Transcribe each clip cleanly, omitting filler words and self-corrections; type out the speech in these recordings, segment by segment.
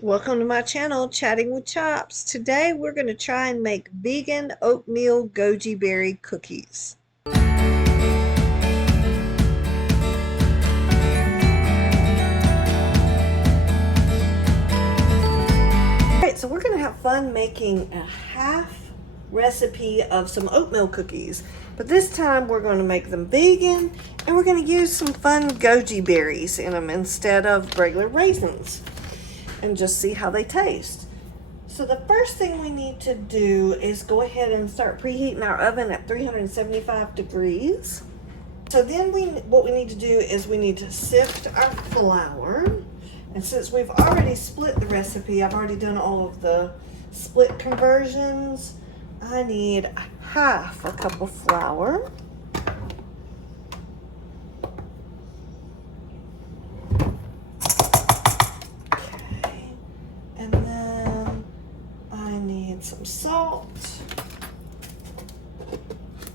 Welcome to my channel, Chatting with Chops. Today we're going to try and make vegan oatmeal goji berry cookies. Alright, so we're going to have fun making a half recipe of some oatmeal cookies. But this time we're going to make them vegan and we're going to use some fun goji berries in them instead of regular raisins. And just see how they taste. So the first thing we need to do is go ahead and start preheating our oven at 375 degrees. So then what we need to do is we need to sift our flour. And since we've already split the recipe, I've already done all of the split conversions, I need half a cup of flour. Some salt,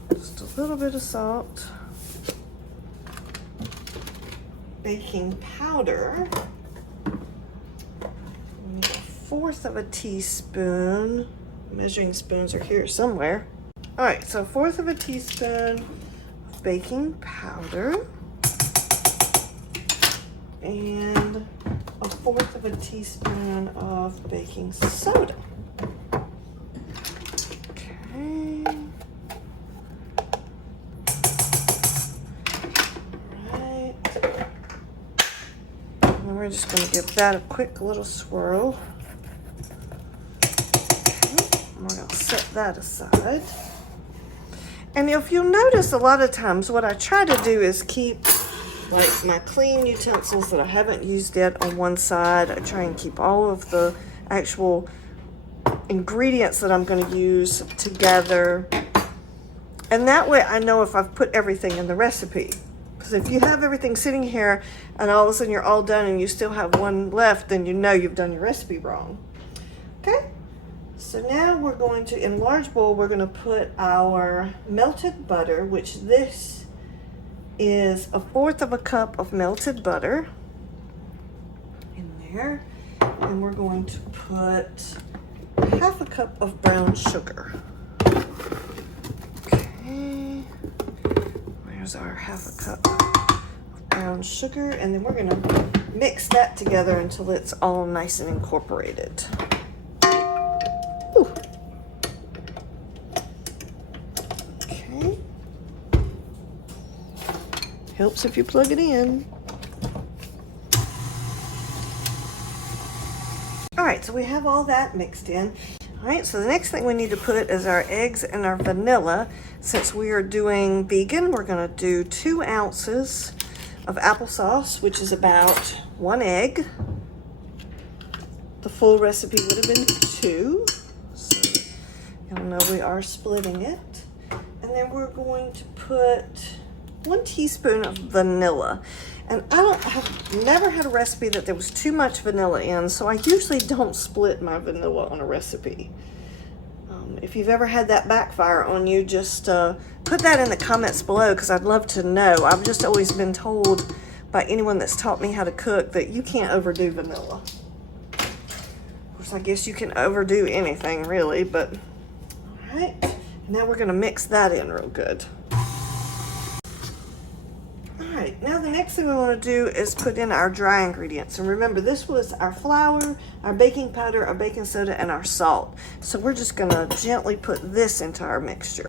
just a little bit of salt, baking powder, we need 1/4 of a teaspoon, measuring spoons are here somewhere. All right, so 1/4 of a teaspoon of baking powder and 1/4 of a teaspoon of baking soda. We're just going to give that a quick little swirl. We're going to set that aside. And if you'll notice, a lot of times what I try to do is keep like my clean utensils that I haven't used yet on one side. I try and keep all of the actual ingredients that I'm going to use together. And that way I know if I've put everything in the recipe. Because if you have everything sitting here and all of a sudden you're all done and you still have one left, then you know you've done your recipe wrong. Okay, so now we're going to, in a large bowl, we're going to put our melted butter, which this is 1/4 of a cup of melted butter in there. And we're going to put 1/2 cup of brown sugar. Okay. There's our 1/2 cup of brown sugar, and then we're going to mix that together until it's all nice and incorporated. Ooh. Okay. Helps if you plug it in. All right, so we have all that mixed in. All right, so the next thing we need to put is our eggs and our vanilla. Since we are doing vegan, we're going to do 2 ounces of applesauce, which is about 1 egg. The full recipe would have been 2. So you'll know we are splitting it. And then we're going to put 1 teaspoon of vanilla. And I've never had a recipe that there was too much vanilla in, so I usually don't split my vanilla on a recipe. If you've ever had that backfire on you, just put that in the comments below, because I'd love to know. I've just always been told by anyone that's taught me how to cook that you can't overdo vanilla. Of course, I guess you can overdo anything, really, but all right. Now we're going to mix that in real good. Alright, now the next thing we want to do is put in our dry ingredients. And remember, this was our flour, our baking powder, our baking soda, and our salt. So we're just going to gently put this into our mixture.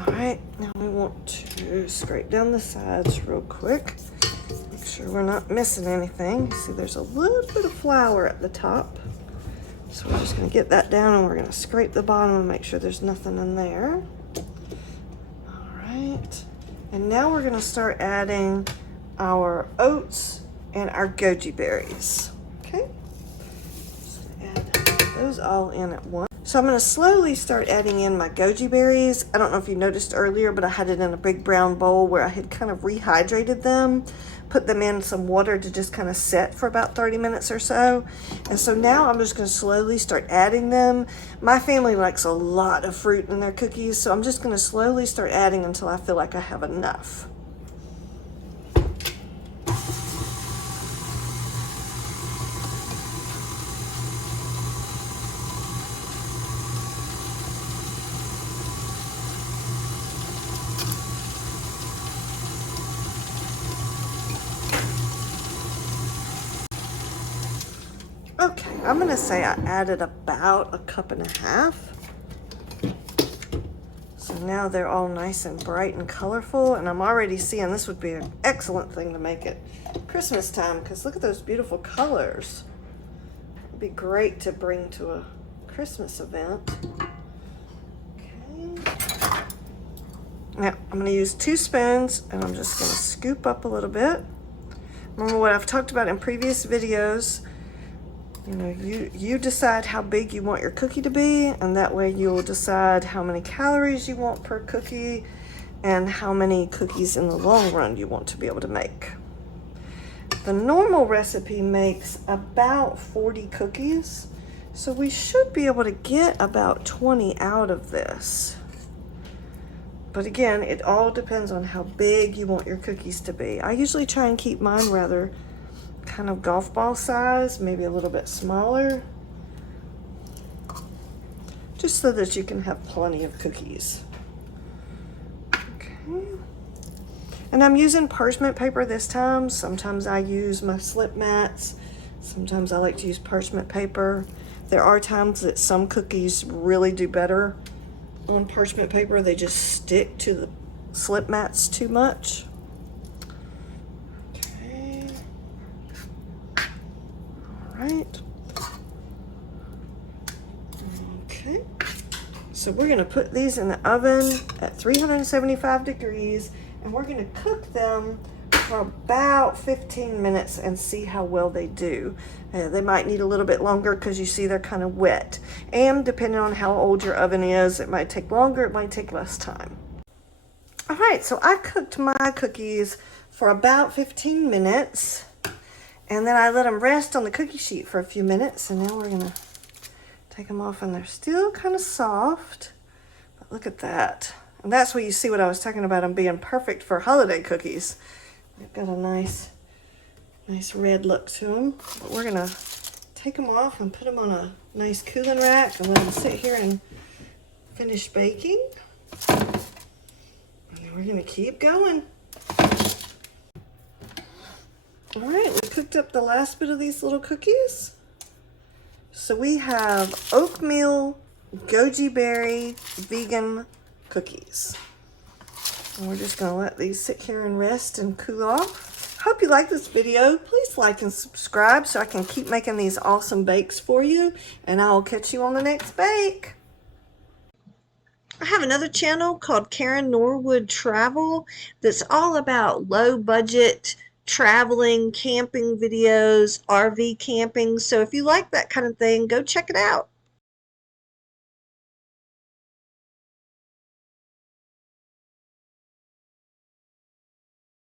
Alright, now we want to scrape down the sides real quick. Make sure we're not missing anything. See, there's a little bit of flour at the top. So we're just going to get that down and we're going to scrape the bottom and make sure there's nothing in there. All right. And now we're going to start adding our oats and our goji berries. Okay. Just add those all in at once. So I'm going to slowly start adding in my goji berries. I don't know if you noticed earlier, but I had it in a big brown bowl where I had kind of rehydrated them, put them in some water to just kind of set for about 30 minutes or so. And so now I'm just going to slowly start adding them. My family likes a lot of fruit in their cookies, so I'm just going to slowly start adding until I feel like I have enough. Okay, I'm gonna say I added about 1.5 cups. So now they're all nice and bright and colorful, and I'm already seeing this would be an excellent thing to make at Christmas time, because look at those beautiful colors. It'd be great to bring to a Christmas event. Okay. Now I'm gonna use 2 spoons, and I'm just gonna scoop up a little bit. Remember what I've talked about in previous videos. You know, you decide how big you want your cookie to be, and that way you'll decide how many calories you want per cookie and how many cookies in the long run you want to be able to make. The normal recipe makes about 40 cookies, so we should be able to get about 20 out of this. But again, it all depends on how big you want your cookies to be. I usually try and keep mine rather kind of golf ball size, maybe a little bit smaller, just so that you can have plenty of cookies. Okay. And I'm using parchment paper this time. Sometimes I use my slip mats. Sometimes I like to use parchment paper. There are times that some cookies really do better on parchment paper. They just stick to the slip mats too much. Right. Okay. So we're going to put these in the oven at 375 degrees, and we're going to cook them for about 15 minutes and see how well they do. They might need a little bit longer because you see they're kind of wet. And depending on how old your oven is, it might take longer, it might take less time. All right, so I cooked my cookies for about 15 minutes. And then I let them rest on the cookie sheet for a few minutes, and now we're gonna take them off, and they're still kind of soft, but look at that. And that's where you see what I was talking about them being perfect for holiday cookies. They've got a nice red look to them. But we're gonna take them off and put them on a nice cooling rack and let them sit here and finish baking. And then we're gonna keep going. All right, we cooked up the last bit of these little cookies. So we have oatmeal goji berry vegan cookies. And we're just gonna let these sit here and rest and cool off. Hope you like this video. Please like and subscribe so I can keep making these awesome bakes for you, and I'll catch you on the next bake. I have another channel called Karen Norwood Travel that's all about low budget traveling, camping videos, RV camping. So if you like that kind of thing, go check it out.